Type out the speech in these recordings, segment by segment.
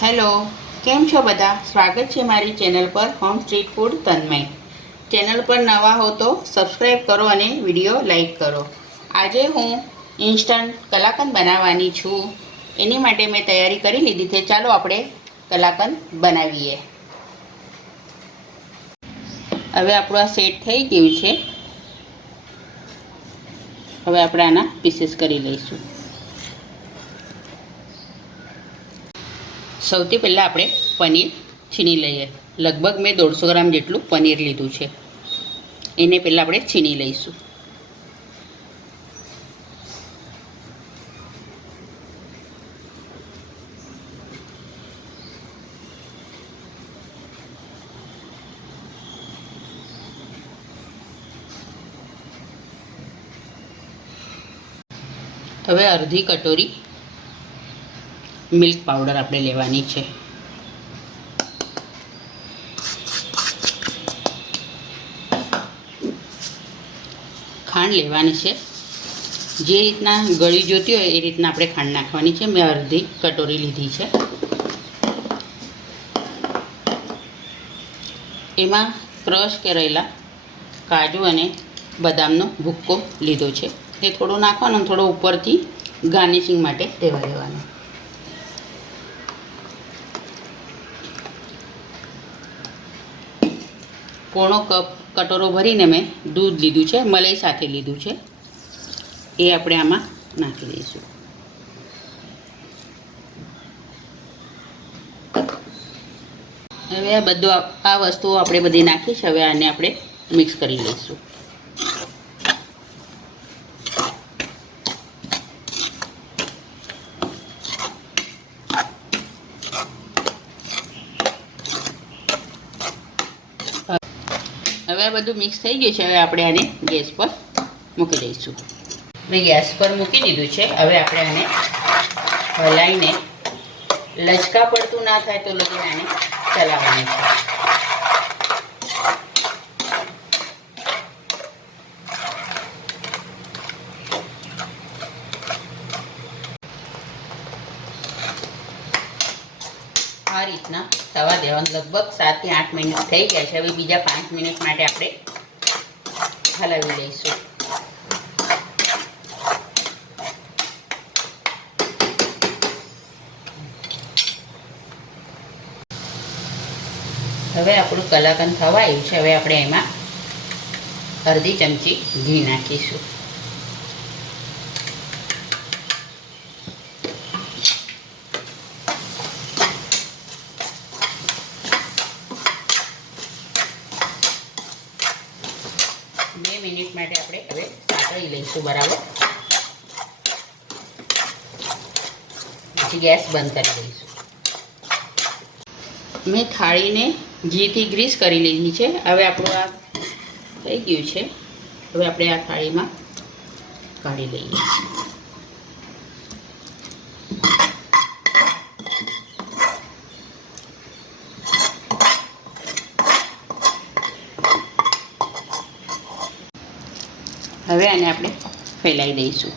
Hello, કેમ છો બધા? સ્વાગત છે મારી ચેનલ પર હોમ સ્ટ્રીટ ફૂડ તન્મય. ચેનલ પર નવા હો તો સબસ્ક્રાઈબ કરો અને વિડીયો લાઈક કરો. આજે હું ઇન્સ્ટન્ટ કલાકંદ બનાવવાની છું. એની માટે મેં તૈયારી કરી લીધી છે. ચાલો આપણે કલાકંદ બનાવીએ. હવે આપણું આ સેટ થઈ ગયું છે. હવે આપણે આના પીસીસ કરી લઈશું. સૌથી પહેલાં આપણે પનીર છીણી લઈએ. લગભગ મેં 150 ગ્રામ જેટલું પનીર લીધું છે. એને પહેલાં આપણે છીણી લઈશું. હવે અડધી કટોરી મિલ્ક પાવડર આપણે લેવાની છે. ખાંડ લેવાની છે. જે રીતના ગળી જોતી હોય એ રીતના આપણે ખાંડ નાખવાની છે. મેં અડધી કટોરી લીધી છે. એમાં ક્રશ કરેલા કાજુ અને બદામનો ભૂક્કો લીધો છે. એ થોડો નાખવાનો, થોડો ઉપરથી ગાર્નિશિંગ માટે રહેવા દેવાનો. પોણો કપ કટોરો ભરીને મેં દૂધ લીધું છે, મલાઈ સાથે લીધું છે. એ આપણે આમાં નાખી દઈશું. હવે આ વસ્તુઓ આપણે બધી નાખી છે. હવે આને આપણે મિક્સ કરી લઈશું. હવે આ બધું મિક્સ થઈ ગયું છે. હવે આપણે આને ગેસ પર મૂકી દઈશું. મેં ગેસ પર મૂકી દીધું છે. હવે આપણે આને હલાવીને લચકા પડતું ના થાય તો લગીને આને ચલાવવાનું છે. આ રીતના થવા દેવાનું. લગભગ 7 થી 8 મિનિટ થઈ ગયા છે. હવે બીજા 5 મિનિટ માટે આપણે હલાવી લઈશું. હવે આપણું કલાકંદ થવા આવ્યું છે. હવે આપણે એમાં અડધી ચમચી ઘી નાખીશું. મિનિટ માટે આપણે હવે સાતળી લઈશું બરાબર. પછી ગેસ બંધ કરી દઈશું. મેં થાળીને ઘીથી ગ્રીસ કરી લીધી છે. હવે આપણું આ થઈ ગયું છે. હવે આપણે આ થાળીમાં કાઢી લઈએ. હવે આને આપણે ફેલાવી દઈશું.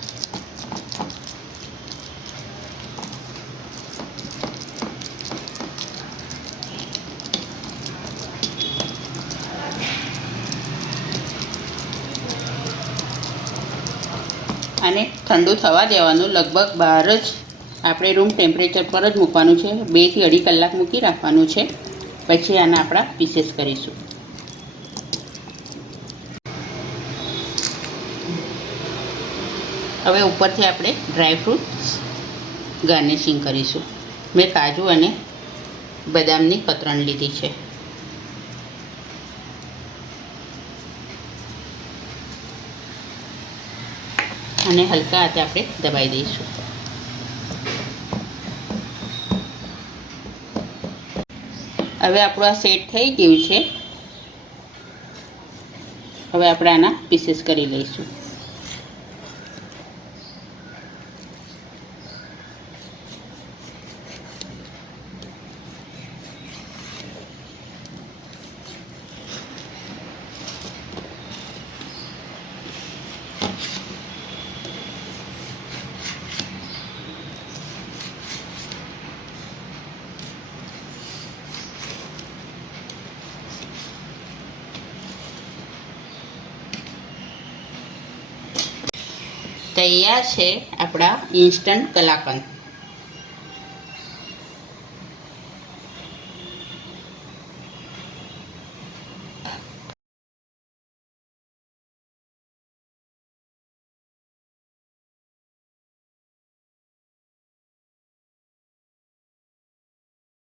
આને ઠંડુ થવા દેવાનું. લગભગ બહાર જ આપણે રૂમ ટેમ્પરેચર પર જ મૂકવાનું છે. 2 થી 2.5 કલાક મૂકી રાખવાનું છે. પછી આના આપણા પીસીસ કરીશું. હવે ઉપરથી આપણે ડ્રાયફ્રૂટ્સ ગાર્નિશિંગ કરીશું. મેં કાજુ અને બદામની કતરણ લીધી છે. અને હલકા હાથે આપણે દબાઈ દઈશું. હવે આપણું આ સેટ થઈ ગયું છે. હવે આપણે આના પીસીસ કરી લઈશું. તૈયાર છે આપણા ઇન્સ્ટન્ટ કલાકંદ।